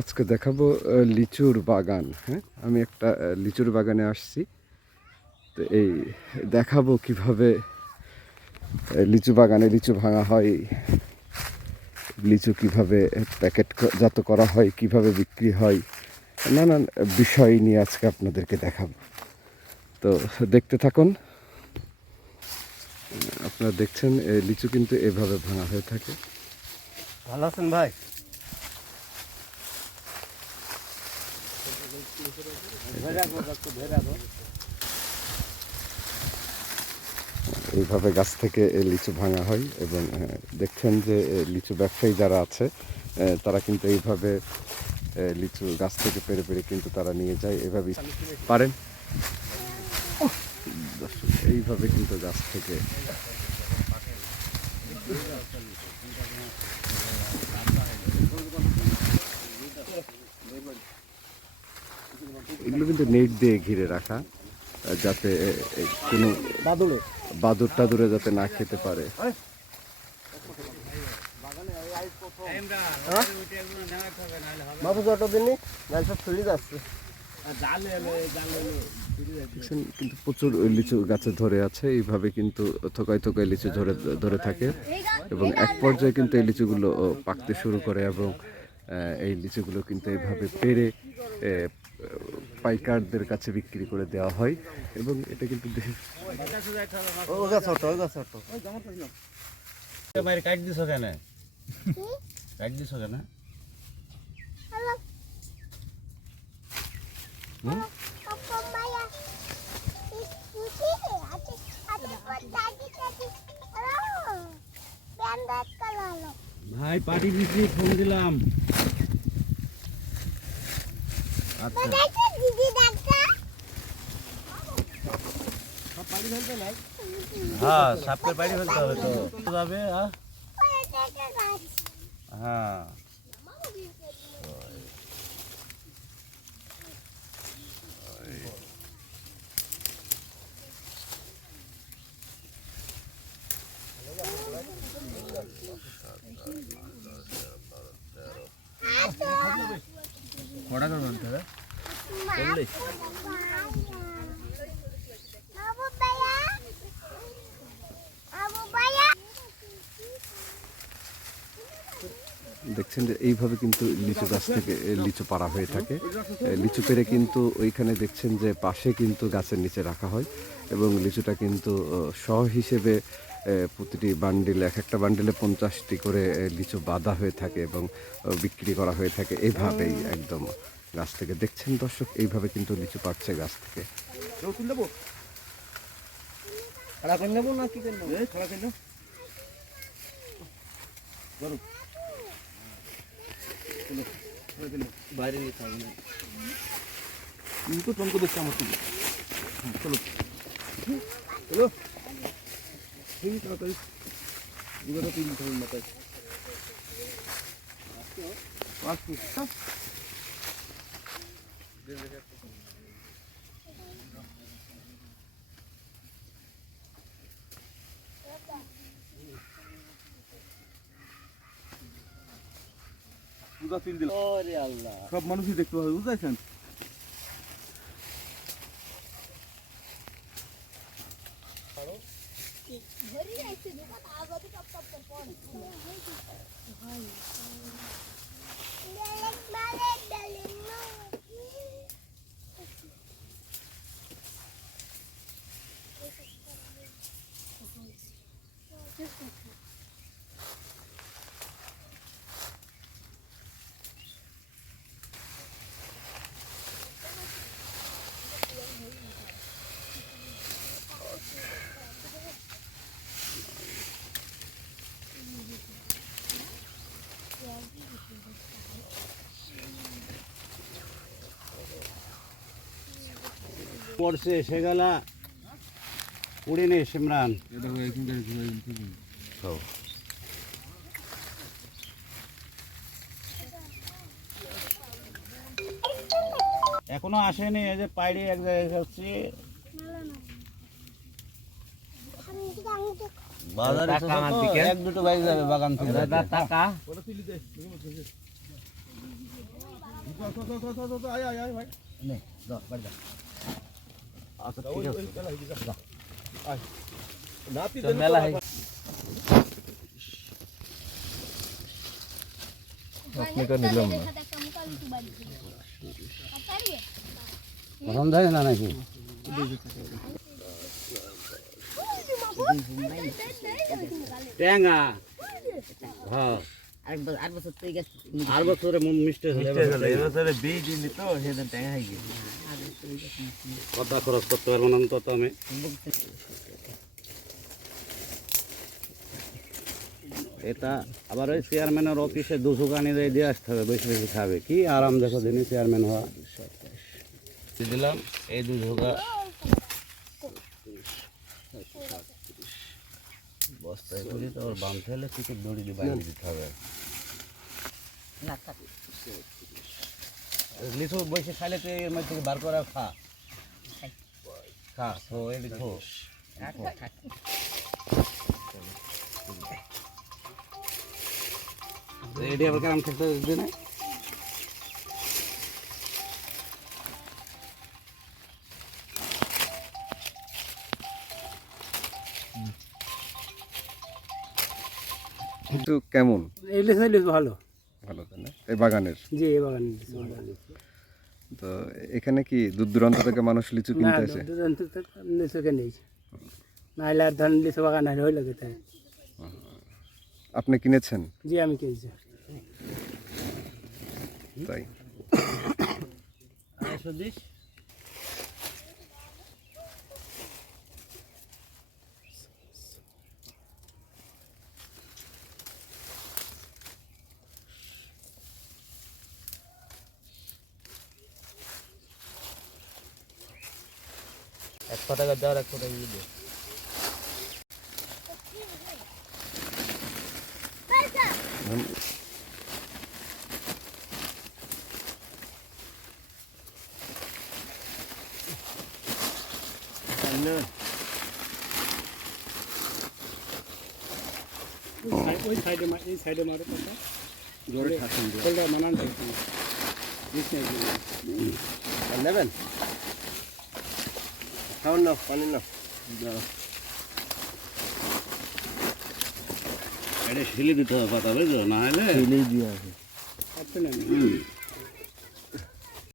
আজকে দেখাবো লিচুর বাগান। হ্যাঁ, আমি একটা লিচুর বাগানে আসছি। তো এই দেখাবো কিভাবে লিচু বাগানে লিচু ভাঙা হয়, লিচু কিভাবে প্যাকেটজাত করা হয়, কিভাবে বিক্রি হয়, নানান বিষয় নিয়ে আজকে আপনাদেরকে দেখাবো। তো দেখতে থাকুন। আপনারা দেখছেন লিচু কিন্তু এভাবে ভাঙা হয়ে থাকে। ভালো আছেন ভাই? এইভাবে গাছ থেকে লিচু ভাঙা হয় এবং দেখছেন যে লিচু ব্যবসায়ী যারা আছে তারা কিন্তু এইভাবে লিচু গাছ থেকে পেরে পেরে কিন্তু তারা নিয়ে যায়। এভাবেই পারেন এইভাবে কিন্তু গাছ থেকে এগুলো কিন্তু নেট দিয়ে ঘিরে রাখা, যাতে কোনো বাদুর টাদুরে যাতে না খেতে পারে। কিন্তু প্রচুর লিচু গাছে ধরে আছে, এইভাবে কিন্তু থোকায় থোকায় লিচু ধরে ধরে থাকে এবং এক পর্যায়ে কিন্তু এই লিচুগুলো পাকতে শুরু করে এবং এই লিচুগুলো কিন্তু এইভাবে পেরে পাইকারদের কাছে বিক্রি করে দেওয়া হয় এবং এটা কিন্তু কাট দিছ কেন? কাট দিছ কেন? ভাই পার্টি দিচ্ছি, ফোন দিলাম। আচ্ছা হ্যাঁ, সাপের বাড়ি ফেলতে হবে তো যাবে। হ্যাঁ কটা করে বলতে হবে? দেখছেন যে এইভাবে কিন্তু লিচু গাছ থেকে লিচু পাড়া হয়ে থাকে। লিচু পেড়ে কিন্তু ওইখানে দেখছেন যে পাশে কিন্তু গাছের নিচে রাখা হয় এবং লিচুটা কিন্তু হিসেবে প্রতিটি বান্ডিল, এক একটা বান্ডিলে 50টি করে লিচু বাঁধা হয়ে থাকে এবং বিক্রি করা হয়ে থাকে এইভাবেই একদম গাছ থেকে। দেখছেন দর্শক, এইভাবে কিন্তু লিচু পাড়ছে গাছ থেকে। বাইরে নিয়ে থাকবে না তো টনকো দেখছি আমার থেকে। চলো চলো ঠিক তাড়াতাড়ি দুটো তিন ধরুন মাথায় সব মানুষই দেখতে পাবে, বুঝতে পড়ছে সেগালা উড়ে নে সিমরান। এখনো আসেনি, এই যে পাইড়ে এক জায়গায় যাচ্ছি। বাজারে তো আমার তো দিকে। এক দুটো বাইক যাবে বাগান থেকে দাদা টাকা নে, যাও, বাড়ি যাও। আচ্ছা ঠিক আছে নাতি তো মেলা হয়ে আপনি তো নিলাম না পছন্দ হয় না নাকি ট্যাঙ্গা হ্যাঁ আট বছর তুই গেছিস 8 বছরে মিষ্টি হয়ে মিষ্টি হলো এবছরে বীজ দিলি তো সেদিন টাকা হয়ে গেছে কত খরচ করতে পারবো না তো আমি এটা আবার ওই চেয়ারম্যানের অফিসে 200 গানি দিয়ে আসতে হবে বেশি বেশি খাবে কি আরাম দেখো দিনই চেয়ারম্যান হওয়া দিলাম এই 200 বস্তায় করে তো ওর বাম ফেলে টিকিট দড়ি দিয়ে বাইরে দিতে হবে না থাক লিচু বসে খাইলে তুই এর মধ্যে থেকে বার করে খা খা তো এই লিখো এটি আবার কেমন খেতে দিন কিন্তু কেমন এই লিচু ভালো ভালো তাই না এই বাগানের জি এই বাগান লিচু ভালো। তো এখানে কি দূর দূরান্ত থেকে মানুষ লিচু না কিনতে আসে দুজন তো লিচু কিনে নাহলে আর ধরেন লিচু বাগান হলে হইলো কোথায় আপনি কিনেছেন জি আমি কিনছি তাই সুদিস একশো টাকা দেওয়ার 100 টাকা দিয়ে দে ওই সাইডে এই সাইডে মারে কথা জোরে ঠাকুন দিয়ে মানান দেখুন নেবেন খাওয়ান না পানি না এটা শিলি দিতে হবে পাতা বুঝলো না হলে দিলেই দিয়ে আসে আপনি